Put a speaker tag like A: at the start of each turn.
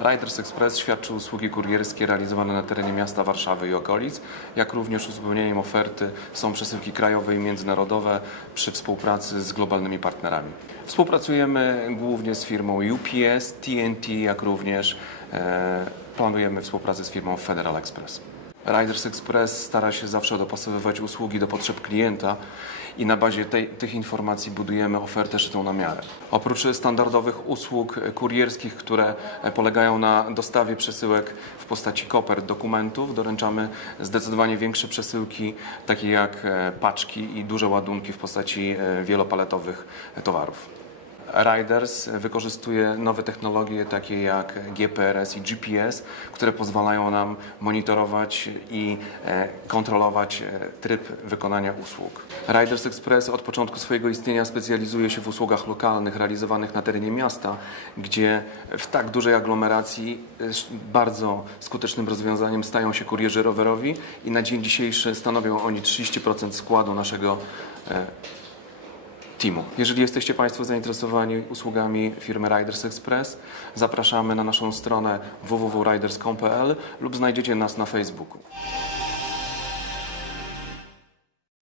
A: Riders Express świadczy usługi kurierskie realizowane na terenie miasta Warszawy i okolic, jak również uzupełnieniem oferty są przesyłki krajowe i międzynarodowe przy współpracy z globalnymi partnerami. Współpracujemy głównie z firmą UPS, TNT, jak również e, planujemy współpracę z firmą Federal Express. Riders Express stara się zawsze dopasowywać usługi do potrzeb klienta i na bazie tej, tych informacji budujemy ofertę szytą na miarę. Oprócz standardowych usług kurierskich, które polegają na dostawie przesyłek w postaci kopert, dokumentów, doręczamy zdecydowanie większe przesyłki, takie jak e, paczki i duże ładunki w postaci e, wielopaletowych towarów. Riders wykorzystuje nowe technologie takie jak GPRS i GPS, które pozwalają nam monitorować i e, kontrolować e, tryb wykonania usług. Riders Express od początku swojego istnienia specjalizuje się w usługach lokalnych realizowanych na terenie miasta, gdzie w tak dużej aglomeracji e, bardzo skutecznym rozwiązaniem stają się kurierzy rowerowi i na dzień dzisiejszy stanowią oni 30% składu naszego Jeżeli jesteście Państwo zainteresowani usługami firmy Riders Express, zapraszamy na naszą stronę www.riders.pl lub znajdziecie nas na Facebooku.